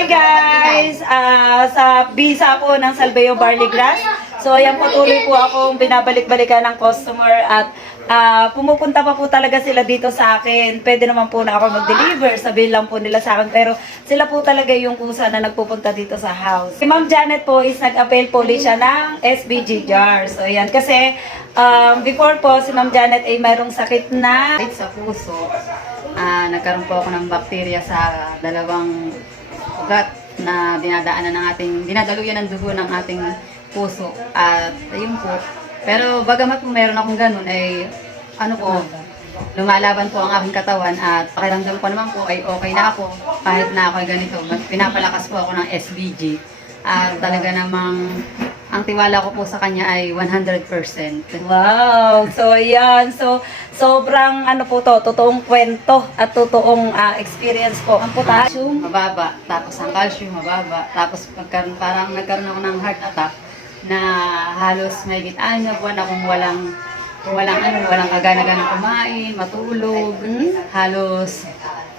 Hi guys! Ah, sa visa po ng Salveo Barley Grass. So ayan po tuloy po akong binabalik-balikan ng customer at ah, pumupunta pa po talaga sila dito sa akin. Pwede naman po na ako mag-deliver. Sabihin lang po nila sa akin. Pero sila po talaga yung kusa na nagpupunta dito sa house. Si Ma'am Janet po is nag-appel po siya ng SBG jar. So ayan kasi um, before po si Ma'am Janet ay mayroong sakit na sa puso, ah, nagkaroon po ako ng bakterya sa dalawang ugat na dinadaanan ng ating, dinadaluyan ng dugo ng ating puso. At ayun po. Pero bagamat po meron akong ganun, ay ano po, lumalaban po ang aking katawan at pakiramdam ko naman po ay okay na ako kahit na ako ay ganito. Mas Pinapalakas po ako ng SBG. At talaga namang ang tiwala ko po sa kanya ay 100%. Wow! So, ayan. So, sobrang ano po to, totoong kwento at totoong ah, experience po. Ang potassium, mababa, tapos ang calcium mababa, tapos pagkaroon, parang nagkaroon ako ng heart attack na halos may gitaan na buwan akong walang walang ano, walang kagana-gana kumain, matulog, halos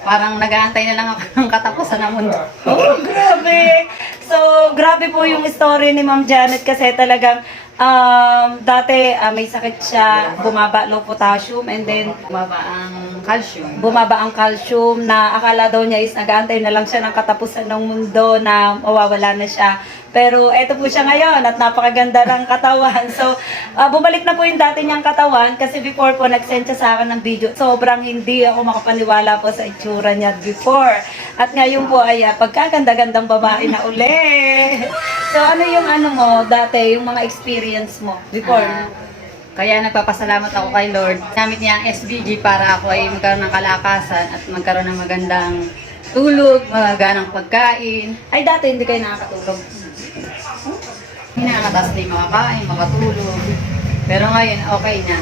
parang nag-aantay na lang ako ng katapusan ng mundo. Oh, grabe! So, grabe po yung story ni Ma'am Janet kasi talagang um, dati ah, may sakit siya, bumaba low potassium and then Bumaba ang calcium. bumaba ang calcium na akala daw niya is nag-aantay na lang siya ng katapusan ng mundo na mawawala na siya. Pero eto po siya ngayon at napakaganda ng katawan. So, ah, bumalik na po yung dati niyang katawan kasi before po nag-send siya sa akin ng video. Sobrang hindi ako makapaniwala po sa itsura niya before. At ngayon po ay ah, pagkaganda-gandang babae na uli. So, ano yung ano mo dati, yung mga experience mo before? Ah, kaya nagpapasalamat ako kay Lord. Gamit niya ang SBG para ako ay magkaroon ng kalakasan at magkaroon ng magandang tulog, magaganang pagkain. ay, dati hindi kayo nakakatulog. Hinangatas din makakain, makatulog. Pero ngayon, okay na.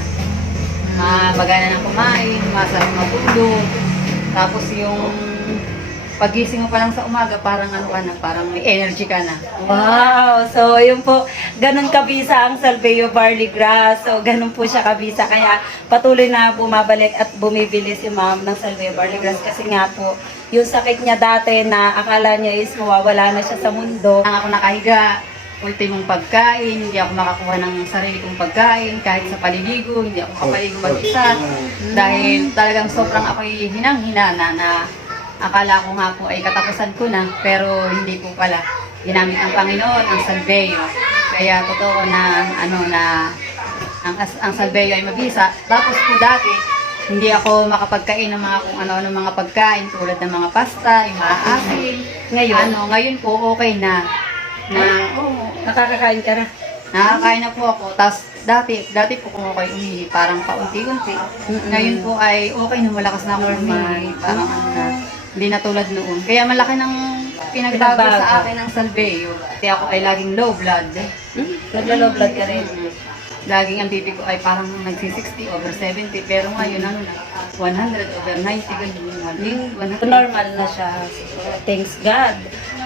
Magana na kumain, masarap matulog. Tapos yung pagising mo pa lang sa umaga, parang ano ka na, parang may energy ka na. Wow! So, yun po, ganun kabisa ang Salveo Barley Grass. So, ganun po siya kabisa. Kaya patuloy na bumabalik at bumibili si ma'am ng Salveo Barley Grass. Kasi nga po, yung sakit niya dati na akala niya is mawawala na siya sa mundo. Ako nakahiga, ultimong pagkain, hindi ako makakuha ng sarili kong pagkain, kahit sa paliligo, hindi ako kapaligo mag-isa. Dahil talagang sobrang ako'y hinang-hina na, na akala ko nga po ay katapusan ko na, pero hindi po pala. Ginamit ng Panginoon ang salveyo. Kaya totoo na ano na ang, ang salveyo ay mabisa. Tapos po dati, hindi ako makapagkain ng mga kung ano-ano mga pagkain tulad ng mga pasta, yung mga asin. Ngayon, ano, ngayon po okay na. Na, oh, Nakakakain ka na. nakakain na po ako. Tapos dati, dati po kung ako'y umihi, parang paunti-unti. Ngayon po ay okay na malakas na ako umihi. Parang ano na, hindi na tulad noon. Kaya malaki ng pinagbago Pinagbago. sa akin ng salveyo. Kasi ako ay laging low blood. Hmm? Nagla-low blood ka rin. Laging ang bibig ko ay parang nagsi-60 over 70. Pero ngayon, ano na, 100 over 90, ganun. 100. Normal na siya. Thanks God.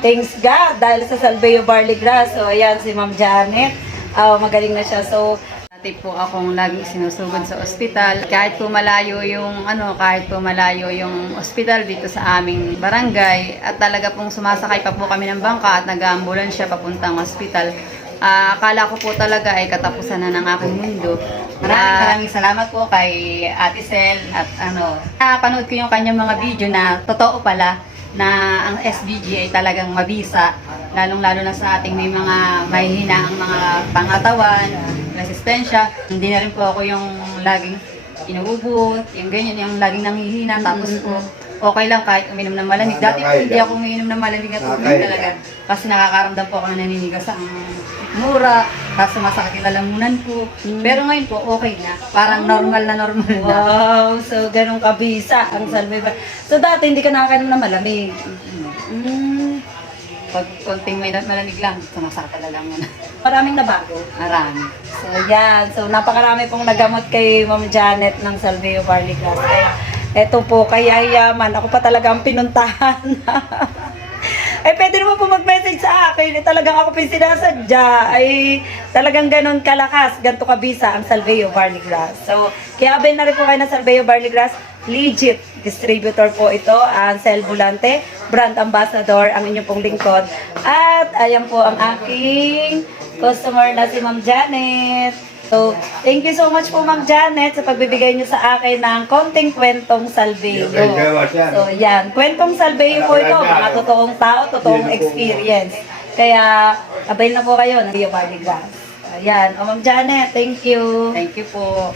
Thanks God dahil sa Salveo Barley Grass. So, ayan si Ma'am Janet. Ah, magaling na siya. So, Dati po akong laging sinusugod sa ospital. Kahit po malayo yung ano, kahit po malayo yung ospital dito sa aming barangay at talaga pong sumasakay pa po kami ng bangka at nag-ambulansya papuntang ospital. Ah, akala ko po talaga ay katapusan na ng aking mundo. Maraming maraming salamat po kay Ate Sel at ano, napanood ko yung kanyang mga video na totoo pala na ang SBG ay talagang mabisa, lalong-lalo na sa ating may mga mahihina ang mga pangatawan, resistensya. Hindi na rin po ako yung laging inuubot, yung ganyan, yung laging nanghihina, tapos po, okay lang kahit uminom ng malamig. Dati po hindi ako umiinom ng malamig at tubig talaga. Kasi nakakaramdam po ako na naninigas ang mura, tapos sumasakit yung lalamunan ko. Pero ngayon po, okay na. Parang normal na normal na. wow. So, ganun kabisa ang Salveo Barley. So, dati hindi ka nakakainom ng malamig. Mm. Pag konting may malamig lang, sumasakit na lang muna. Maraming nabago. Marami. So, yan. So, napakarami pong nagamot kay Ma'am Janet ng Salveo Barley Grass. Kaya, eto po, kaya yaman. Ako pa talaga ang pinuntahan. Ay, pwede naman po mag-message sa akin. Eh, talagang ako pa sinasadya. Ay, talagang ganun kalakas, ganito kabisa ang Salveo Barley Grass. So, kaya abay na rin po kayo ng Salveo Barley Grass. legit distributor po ito, ang Cell Volante, brand ambassador, ang inyong pong lingkod. At ayan po ang aking customer na si Ma'am Janet. So, thank you so much po Ma'am Janet sa pagbibigay niyo sa akin ng konting kwentong salveyo. So, yan. Kwentong salveyo po ito, mga totoong tao, totoong experience. Kaya, avail na po kayo ng Rio Mardi Gras. Ayan. O, Ma'am Janet, thank you. Thank you po.